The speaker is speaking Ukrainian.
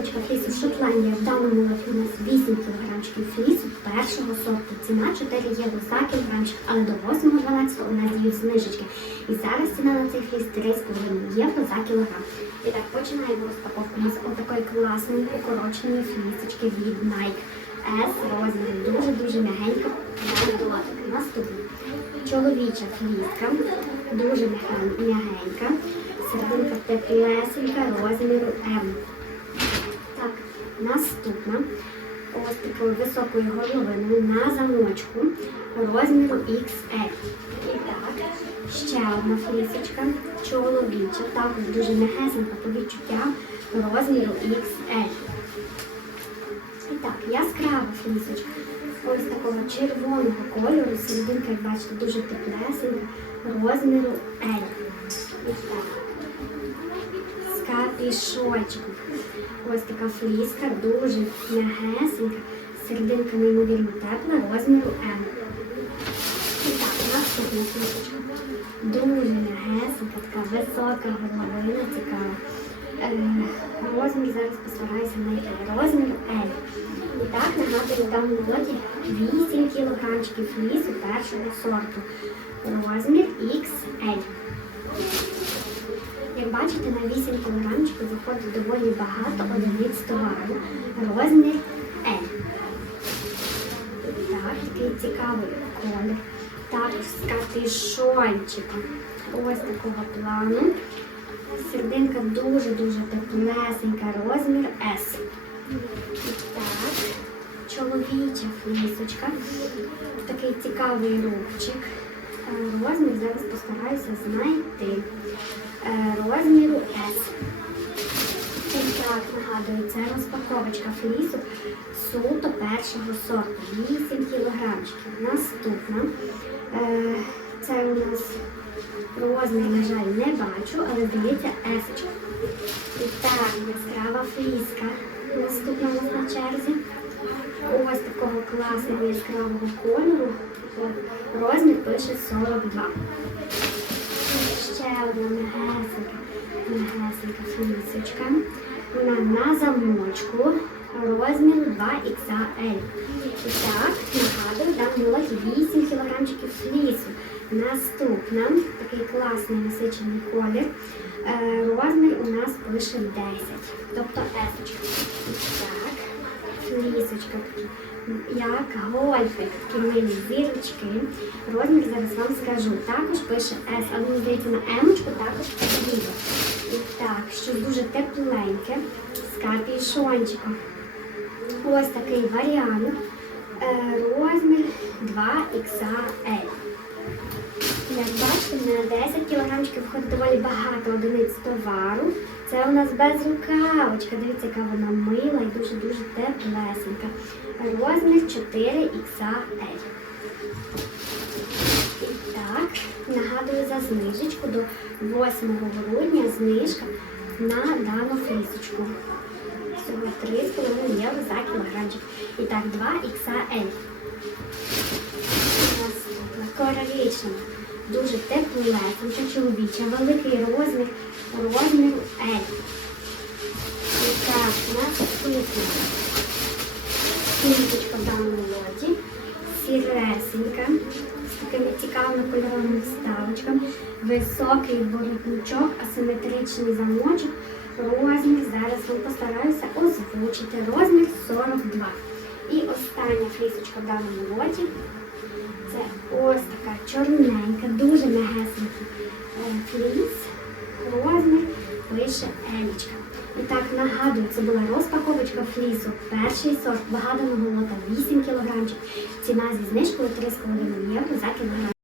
розпаковочка флісу Шотландія. В даному лоті у нас 8 кілограмчиків флісу першого сорту. Ціна 4 євро за кілограмчик, але до 8-12 у нас діють знижечки. І зараз ціна на цей фліс 3,5 євро за кілограм. І так, починаємо розпаковку. У нас отакої класної укороченої флісочки від Nike S розмір. Дуже-дуже м'ягенька. Наступна. Чоловіча фліска, дуже м'ягенька, серединка теплесенька розміру М. Наступна. Ось такою високою горловиною на замочку розміру XL. І так, ще одна флісочка, чоловіча, також дуже м'ягесенька по відчуттям розміру XL. І так, яскрава флісочка. Ось такого червоного кольору, серединка, як бачите, дуже теплесенька, розміру L. І так. З капішочком. Ось така фліска, дуже м'ягесенька, серединка неймовірно тепла, розміру М. І так, наступна флісочка. Дуже м'ягесенька, така висока горловина, цікава. Е, розмір зараз постараюся знайти. Розмір L. І так, нагадую, даному лоті 8 кілограмчиків флісу першого сорту. Розмір XL. Бачите, на 8 кілограмчиків виходить доволі багато одиниць товару. Розмір L. Так, такий цікавий колір. Також з капішончиком. Ось такого плану. Серединка дуже-дуже теплесенька, розмір S. Так, чоловіча флісочка. Такий цікавий рубчик. Е, Розмір зараз постараюся знайти. Розміру S. Так, нагадую, це розпаковочка флісу суто першого сорту. 8 кілограмчиків. Наступна. Е, Це у нас розмір, на жаль, не бачу, але здається есочка. І так, яскрава фліска. Наступна у нас на черзі. Ось такого класного яскравого кольору. Розмір пише 42. Ще одна мегесенька, мегесенька флісочка. Вона на замочку розміру 2XL. І так, нагадую, там лоті 8 кілограмчиків флісу. Наступна, такий класний насичений колір. Е, розмір у нас пише 10, тобто есочка. Так, флісочка як гольфи, такі милі зірочки. Розмір зараз вам скажу. Також пише S, але мені здається на емочку також. І так, що дуже тепленьке, з капішончиком. Ось такий варіант. Е, розмір 2XL. Як бачите, на 10 кілограмчиків входить доволі багато одиниць товару. Це у нас безрукавочка. Дивіться, яка вона мила і дуже-дуже теплесенька. Розмір 4XL. І так, нагадую за знижечку до 8 грудня знижка на дану флісочку. Всього 3,5 євро за кілограмчик. І так, 2XL. Наступна коричнева. Дуже теплий теплесенька, чоловіча, великий розмір, розмір L. І так, наступна. Книжечка в даному лоті. Сіресенька. З такими цікавими кольоровими вставочками. Високий воротничок, асиметричний замочок. Розмір. Зараз вам постараюся озвучити. Розмір 42. І остання флісочка в даному лоті. Ось така чорненька, дуже м'ягесенька е, фліс. Розмір пише Елічка. І так нагадую, це була розпаковочка флісу. Перший сорт багато лота 8 кг. Ціна зі знижкою 3,5 євро за кілограм.